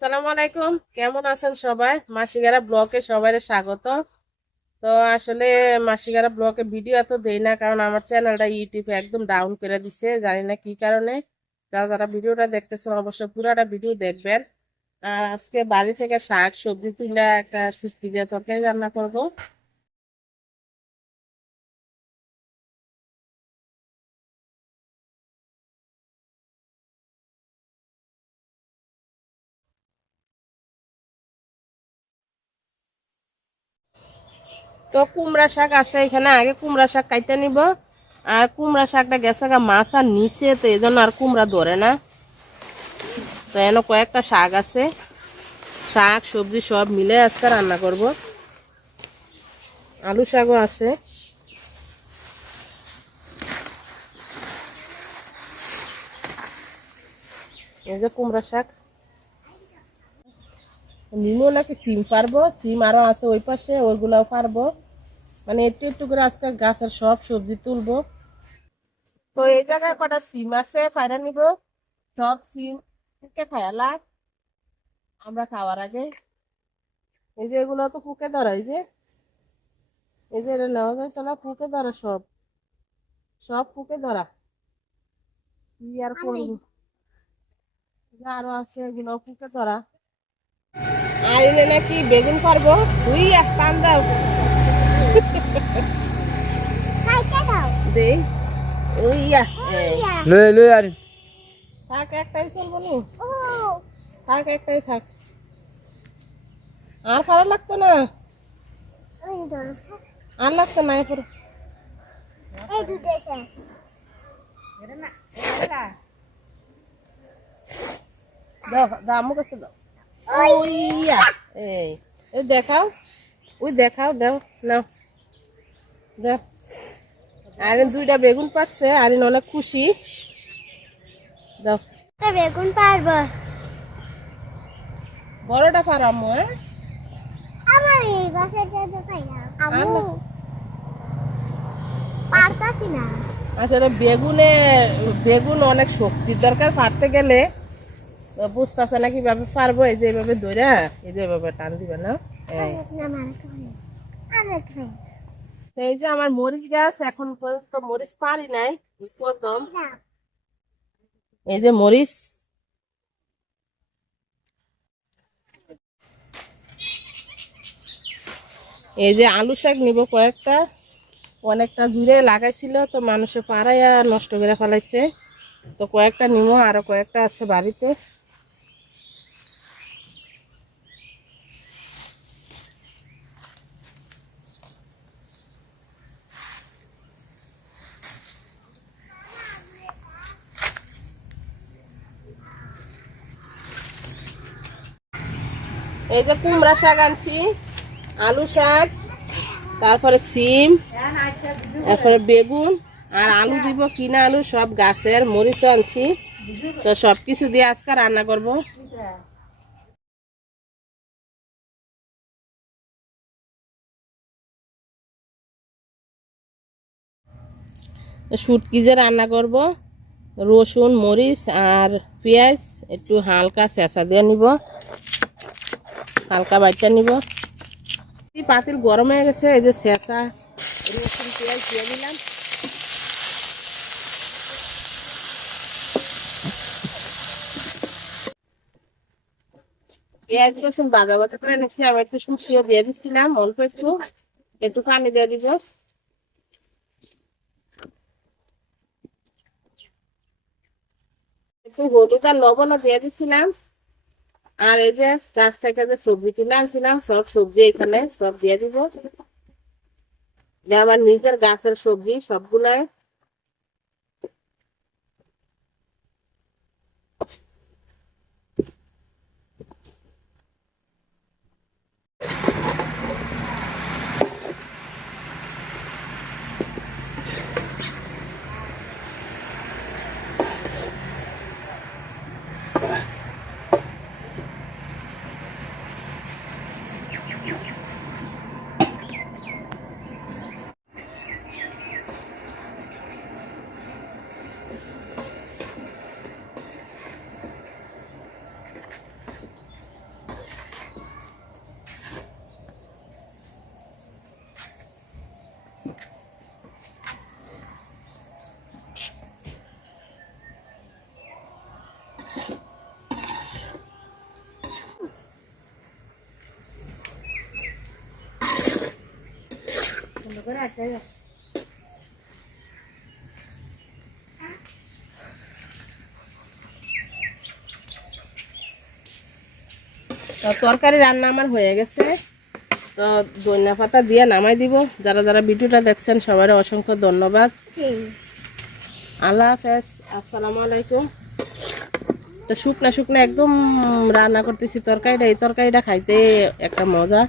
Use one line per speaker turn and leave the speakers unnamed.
আসসালামু আলাইকুম। কেমন আছেন সবাই? মাসিগারা ব্লকে সবাই স্বাগত। তো আসলে মাসিগারা ব্লকে ভিডিও এত দেই না, কারণ আমার চ্যানেলটা ইউটিউবে একদম ডাউন করে দিছে, জানি না কি কারণে। যারা যারা ভিডিওটা দেখতেছেন, অবশ্যই পুরাটা ভিডিও দেখবেন। আর আজকে বাড়ি থেকে শাক সবজি তুলে একটা শুক্তি দিয়ে তরকারি রান্না করব। তো কুমড়া শাক আছে এখানে, আগে কুমড়া শাক কাইতে নিব। আর কুমড়া শাকটা গেছে গা মাছ আর নিচে, তো এই জন্য আর কুমড়া ধরে না। তো এনে কয়েকটা শাক আছে। শাক, সবজি সব মিলে আজকে রান্না করব। আলু শাকও আছে। এই যে কুমড়া শাক। নিমো নাকি সিম পারব? সিম আরও আছে ওই পাশে, ওইগুলাও পারব। মানে একটু একটু করে আজকে গাছের সব সবজি তুলবো। তো এই জায়গায় কটা সিম আছে? ফাইনা নিব। সব সিম কে খায়ালা আমরা খাওয়ার আগে। এই যে এগুলো তো ফুকে ধরা এই যে। এই যে নেওয়া যায় তো না ফুকে ধরা সব। সব ফুকে ধরা। কি আর করব? আরও আছে এগুলো ফুকে ধরা। আর এনে নাকি বেগুন পারব? তুই এক টান দাও। দে। ওই ইয়া। এই,
লয়ে লয়ে আর।
থাক একটাই চলবো নি। থাক একটাই থাক। আর ভালো লাগতো না? আর লাগতো না এরপর? দাও দাও আমু কাছে দাও। ওই। ইয়া। এই দেখাও। ওই দেখাও দাও নাও। দাও আরে দুইটা বেগুন পারছে আরে অনেক খুশি দাও
বেগুন পারব
বড়টা পারামো হ্যাঁ
আমার এই গাছের জন্য পাই না আম্মু পারতাছি না
আসলে বেগুনে বেগুন অনেক শক্তির দরকার পারতে গেলে বুঝতেছে না কীভাবে পারব এই যে এইভাবে ধরে এই যে এইভাবে টান দিবে না এই। যে আমার মরিচ গাছ এখন পর্যন্ত মরিচ পারি নাই এই প্রথম এই যে মরিচ। এই যে আলু শাক নিব কয়েকটা অনেকটা জুড়ে লাগাইছিল তো মানুষে পাড়াইয়া নষ্ট করে ফেলাইছে। তো কয়েকটা নিব আরও কয়েকটা আছে বাড়িতে। এই যে কুমড়া শাক আনছি, আলু শাক, তারপরে সিম, তারপরে বেগুন, আর আলু দিব, কিনা আলু, সব গাছের মরিচ আনছি। তো সব কিছু দিয়ে আজকে রান্না করব। শুটকি যে রান্না করব, রসুন, মরিচ আর পেঁয়াজ, একটু হালকা চেঁচা দিয়ে নিব। হালকা বাচ্চা নিব। পাতিল গরম হয়ে গেছে, এই যে চেঁচা রসুন পেঁয়াজ দিয়ে দিলাম পেঁয়াজ রসুন বাজা বাজা করে নিচ্ছি আমি একটু শুকিয়ে দিয়ে দিচ্ছিলাম অল্প একটু। একটু পানি দিয়ে দিব। একটু হলুদ আর লবণও দিয়ে দিচ্ছিলাম আর এই যে গাছ থেকে যে সবজি কিনে আনছিলাম, সব সবজি এখানে সব দিয়ে দিব। আমার নিজের গাছের সবজি সবগুলাই তো তরকারি রান্না আমার হয়ে গেছে। তো ধনিয়া পাতা দিয়ে নামাই দিব। যারা যারা ভিডিওটা দেখছেন সবাই অসংখ্য ধন্যবাদ। আল্লাহ হাফেজ। আসসালামু আলাইকুম। তো শুকনা শুকনা একদম রান্না করতেছি তরকারিটা। এই তরকারিটা খাইতে একটা মজা।